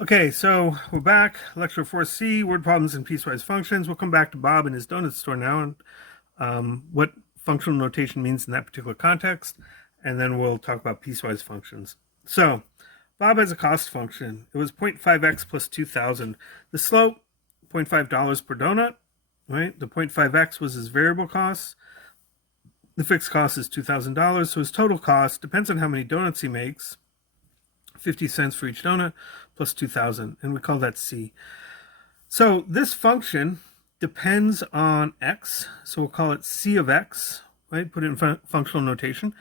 Okay, so we're back. Lecture 4C, word problems and piecewise functions. We'll come back to Bob and his donut store now and what functional notation means in that particular context. And then we'll talk about piecewise functions. So Bob has a cost function. It was 0.5x plus 2,000. The slope, $0.5 per donut, right? The 0.5x was his variable cost. The fixed cost is $2,000. So his total cost depends on how many donuts he makes. 50 cents for each donut plus 2,000, and we call that C. So this function depends on x, so we'll call it C of x, right? Put it in functional notation,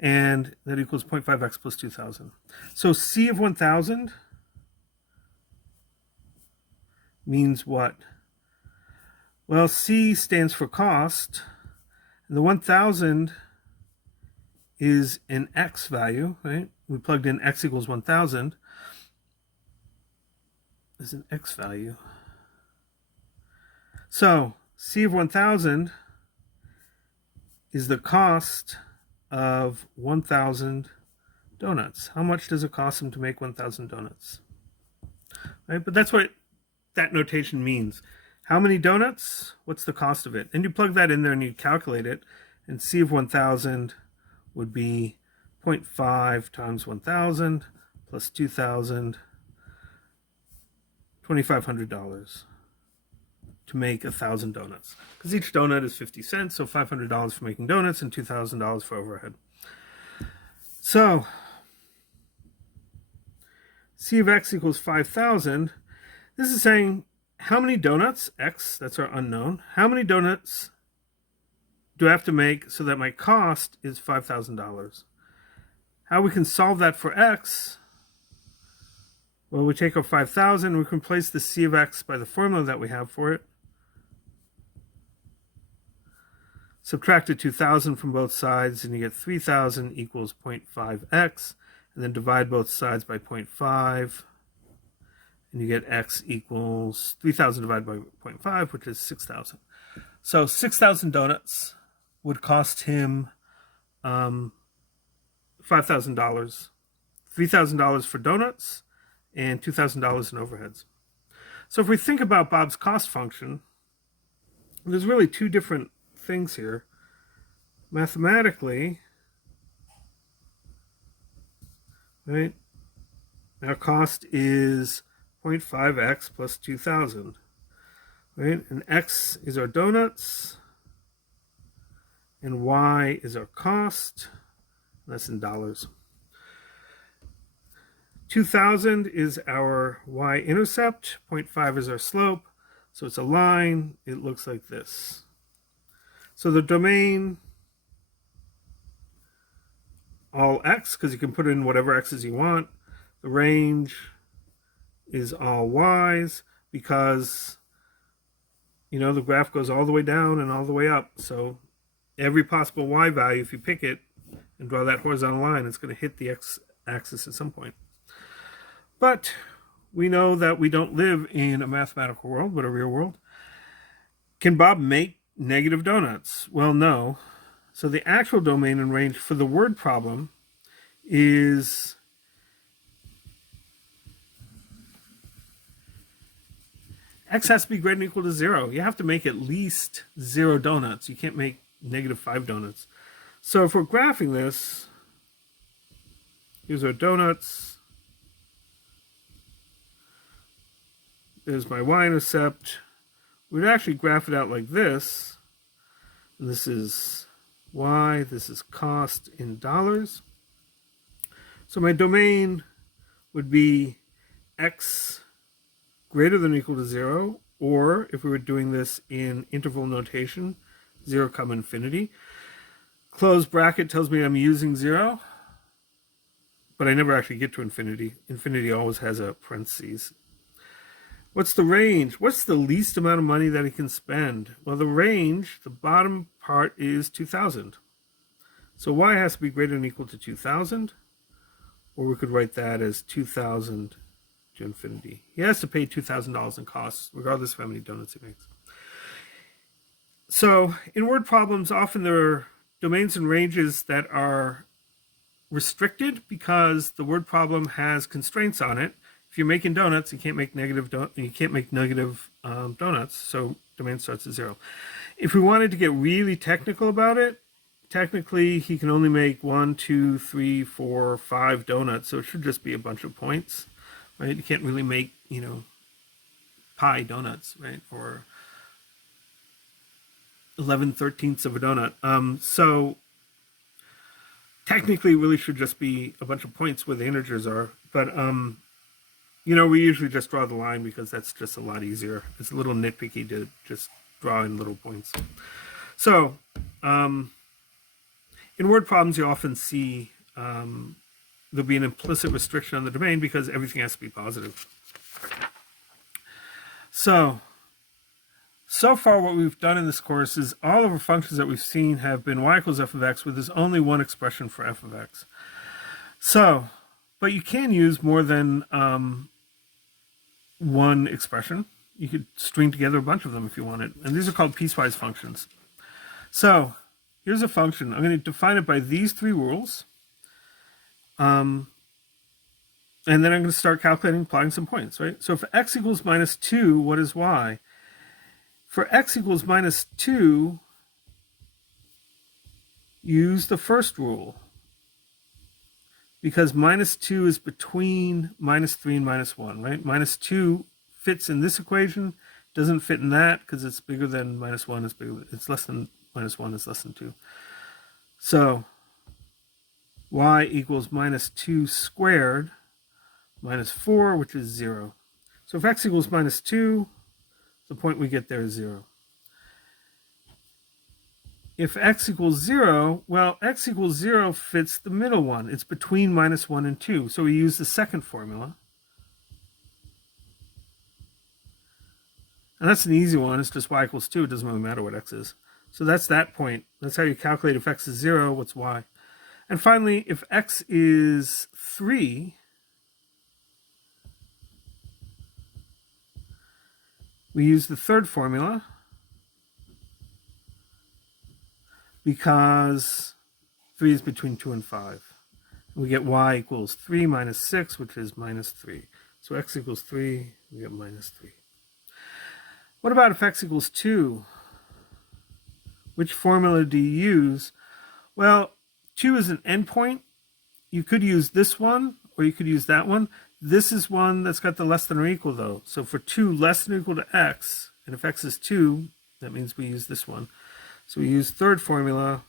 and that equals 0.5x plus 2,000. So C of 1,000 means what? Well, C stands for cost, and the 1,000 is an x value, right? We plugged in x equals 1,000 as an x value. So C of 1,000 is the cost of 1,000 donuts. How much does it cost him to make 1,000 donuts? Right? But that's what that notation means. How many donuts? What's the cost of it? And you plug that in there and you calculate it. And C of 1,000 would be 0.5 times 1,000 plus 2,000, $2,500 to make 1,000 donuts. Because each donut is 50 cents, so $500 for making donuts and $2,000 for overhead. So C of x equals 5,000. This is saying how many donuts, x, that's our unknown, how many donuts do I have to make so that my cost is $5,000? How we can solve that for x? Well, we take our 5,000, we can replace the C of x by the formula that we have for it. Subtract the 2,000 from both sides, and you get 3,000 equals 0.5x, and then divide both sides by 0.5, and you get x equals 3,000 divided by 0.5, which is 6,000. So 6,000 donuts would cost him $5,000, $3,000 for donuts, and $2,000 in overheads. So if we think about Bob's cost function, there's really two different things here. Mathematically, right, our cost is 0.5x plus 2,000, right? And x is our donuts, and y is our cost. That's in dollars. 2,000 is our y-intercept. 0.5 is our slope. So it's a line. It looks like this. So the domain, all x, because you can put in whatever x's you want. The range is all y's, because, you know, the graph goes all the way down and all the way up. So every possible y value, if you pick it and draw that horizontal line, it's going to hit the x-axis at some point. But we know that we don't live in a mathematical world, but a real world. Can Bob make negative donuts? Well, no. So the actual domain and range for the word problem is x has to be greater than or equal to 0. You have to make at least 0 donuts. You can't make negative 5 donuts. So if we're graphing this, here's our donuts. There's my y-intercept. We'd actually graph it out like this. And this is y, this is cost in dollars. So my domain would be x greater than or equal to 0, or if we were doing this in interval notation, 0, infinity. Close bracket tells me I'm using 0, but I never actually get to infinity. Infinity always has a parentheses. What's the range? What's the least amount of money that he can spend? Well, the range, the bottom part is 2,000. So y has to be greater than or equal to 2,000, or we could write that as 2,000 to infinity. He has to pay $2,000 in costs, regardless of how many donuts he makes. So in word problems, often there are domains and ranges that are restricted because the word problem has constraints on it. if you're making donuts, you can't make negative donuts, so domain starts at 0. If we wanted to get really technical about it, technically he can only make 1, 2, 3, 4, 5 donuts, so it should just be a bunch of points, right? You can't really make, pi donuts, right? Or 11/13 of a donut. So technically it really should just be a bunch of points where the integers are, but we usually just draw the line because that's just a lot easier. It's a little nitpicky to just draw in little points. So in word problems, you often see there'll be an implicit restriction on the domain because everything has to be positive. So far what we've done in this course is all of our functions that we've seen have been y equals f of x, where there's only one expression for f of x. But you can use more than one expression. You could string together a bunch of them if you wanted. And these are called piecewise functions. So here's a function. I'm going to define it by these 3 rules. And then I'm going to start calculating, plotting some points, right? So for x equals minus 2, what is y? For x equals minus 2, use the first rule, because minus 2 is between minus 3 and minus 1, right? Minus 2 fits in this equation, doesn't fit in that because it's bigger than minus 1 is bigger. It's less than minus 1 is less than 2. So y equals minus 2 squared minus 4, which is 0. So if x equals minus 2, the point we get there is 0. If x equals 0, well, x equals 0 fits the middle one. It's between minus 1 and 2. So we use the second formula. And that's an easy one. It's just y equals 2. It doesn't really matter what x is. So that's that point. That's how you calculate if x is 0, what's y. And finally, if x is 3, we use the third formula, because 3 is between 2 and 5. We get y equals 3 minus 6, which is minus 3. So x equals 3, we get minus 3. What about if x equals 2? Which formula do you use? Well, 2 is an endpoint. You could use this one, or you could use that one. This is one that's got the less than or equal, though. So for 2 less than or equal to x, and if x is 2, that means we use this one. So we use third formula,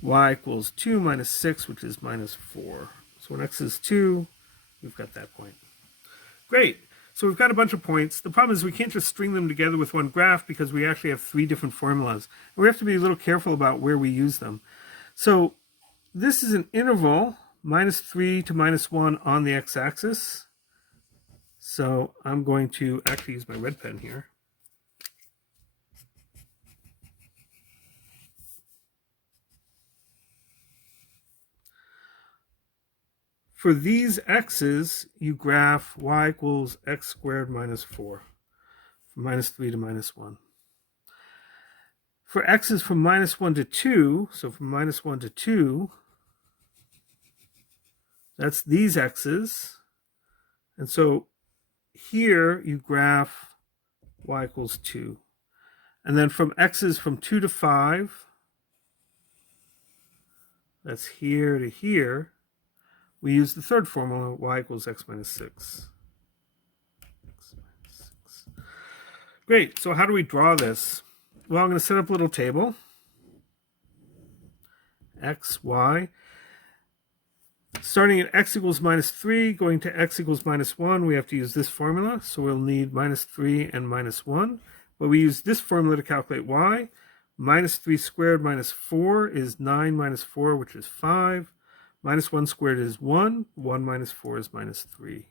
y equals 2 minus 6, which is minus 4. So when x is 2, we've got that point. Great. So we've got a bunch of points. The problem is we can't just string them together with one graph because we actually have 3 different formulas. And we have to be a little careful about where we use them. So this is an interval, minus 3 to minus 1 on the x-axis. So I'm going to actually use my red pen here. For these x's, you graph y equals x squared minus 4, from minus 3 to minus 1. For x's from minus 1 to 2, so from minus 1 to 2, that's these x's. And so here you graph y equals 2. And then from x's from 2 to 5, that's here to here, we use the third formula, y equals x minus 6. X minus 6. Great, so how do we draw this? Well, I'm going to set up a little table. X, y. Starting at x equals minus 3, going to x equals minus 1, we have to use this formula. So we'll need minus 3 and minus 1. But we use this formula to calculate y. Minus 3 squared minus 4 is 9 minus 4, which is 5. Minus 1 squared is 1. 1 minus 4 is minus 3.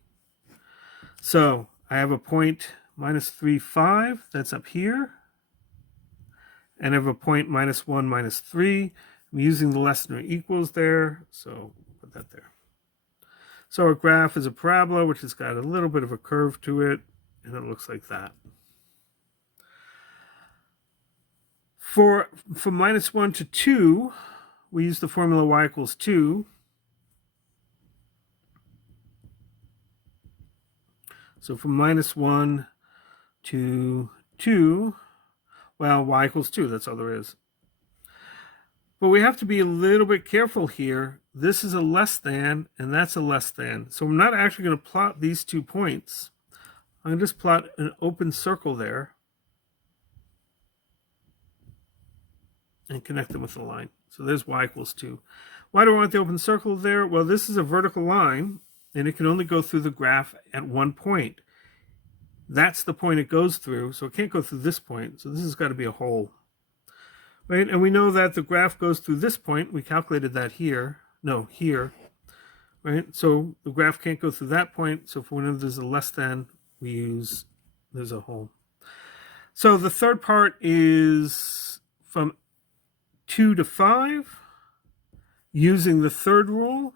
So I have a point minus 3, 5. That's up here. And I have a point minus 1, minus 3. I'm using the less than or equals there. So put that there. So our graph is a parabola, which has got a little bit of a curve to it. And it looks like that. From minus 1 to 2, we use the formula y equals 2. So from -1 to 2, well, y equals 2. That's all there is. But we have to be a little bit careful here. This is a less than, and that's a less than. So I'm not actually going to plot these 2 points. I'm going to just plot an open circle there and connect them with a line. So there's y equals 2. Why do I want the open circle there? Well, this is a vertical line, and it can only go through the graph at one point. That's the point it goes through, so it can't go through this point. So this has got to be a hole. Right? And we know that the graph goes through this point. We calculated that here. No, here. Right? So the graph can't go through that point. So for whenever there's a less than, we use there's a hole. So the third part is from 2 to 5, using the third rule.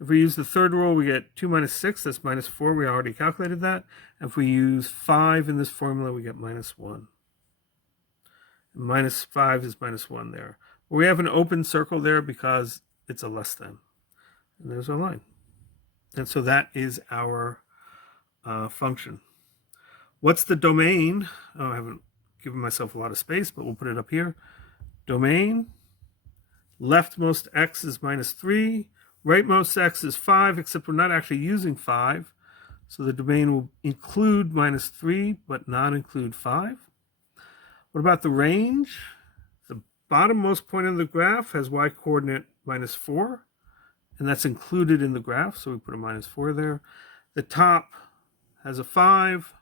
If we use the third rule, we get 2 minus 6. That's -4. We already calculated that. If we use 5 in this formula, we get -1. -5 is -1 there. We have an open circle there because it's a less than. And there's our line. And so that is our function. What's the domain? Oh, I haven't given myself a lot of space, but we'll put it up here. Domain. Leftmost x is -3. Rightmost x is 5, except we're not actually using 5. So the domain will include -3, but not include 5. What about the range? The bottommost point of the graph has y coordinate -4, and that's included in the graph, so we put a -4 there. The top has a 5,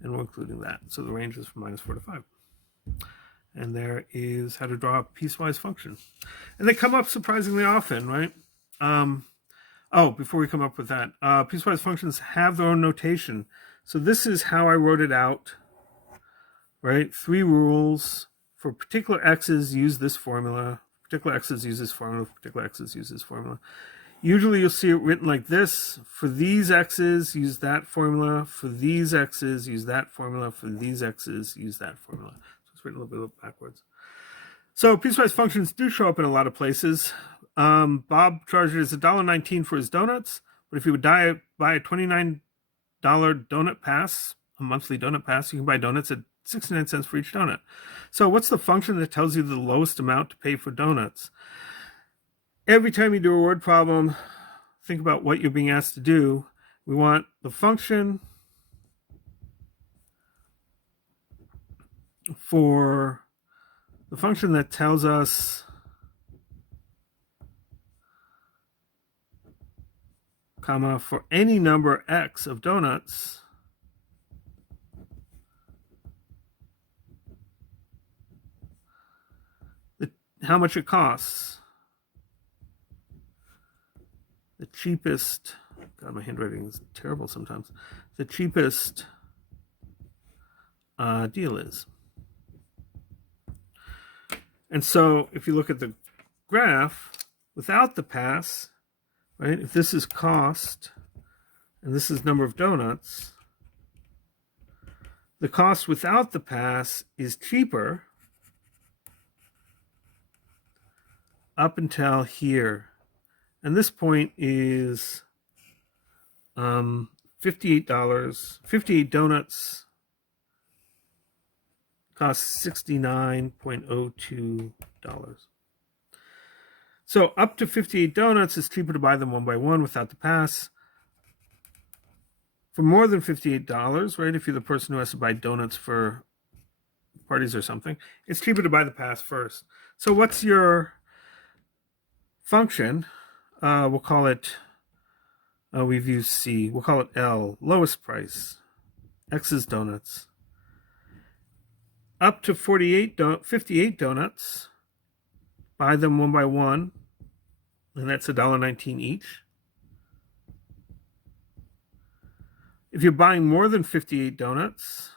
and we're including that. So the range is from -4 to 5. And there is how to draw a piecewise function. And they come up surprisingly often, right? Before we come up with that, piecewise functions have their own notation. So this is how I wrote it out, right? 3 rules. For particular x's, use this formula. Particular x's, use this formula. For particular x's, use this formula. Usually you'll see it written like this. For these x's, use that formula. For these x's, use that formula. For these x's, use that formula. So it's written a little bit backwards. So piecewise functions do show up in a lot of places. Bob charges $1.19 for his donuts, but if you would buy a $29 donut pass, a monthly donut pass, you can buy donuts at 69 cents for each donut. So what's the function that tells you the lowest amount to pay for donuts? Every time you do a word problem, think about what you're being asked to do. We want the function that tells us comma, for any number x of donuts, how much it costs. The cheapest, God, my handwriting is terrible sometimes. The cheapest deal is. And so if you look at the graph without the pass, right? If this is cost and this is number of donuts, the cost without the pass is cheaper up until here. And this point is $58. 58 donuts cost $69.02. So up to 58 donuts, it's cheaper to buy them one by one without the pass. For more than $58, right, if you're the person who has to buy donuts for parties or something, it's cheaper to buy the pass first. So what's your function? We'll call it, we've used C. We'll call it L, lowest price. X is donuts. Up to 58 donuts, buy them one by one, and that's $1.19 each. If you're buying more than 58 donuts,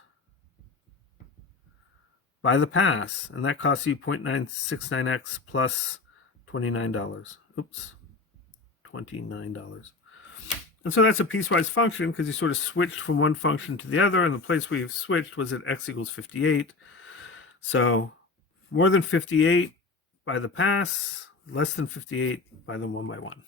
buy the pass, and that costs you 0.969x plus $29. Oops, $29. And so that's a piecewise function because you sort of switched from one function to the other, and the place where you've switched was at x equals 58. So more than 58 by the pass, less than 58 by the one by one.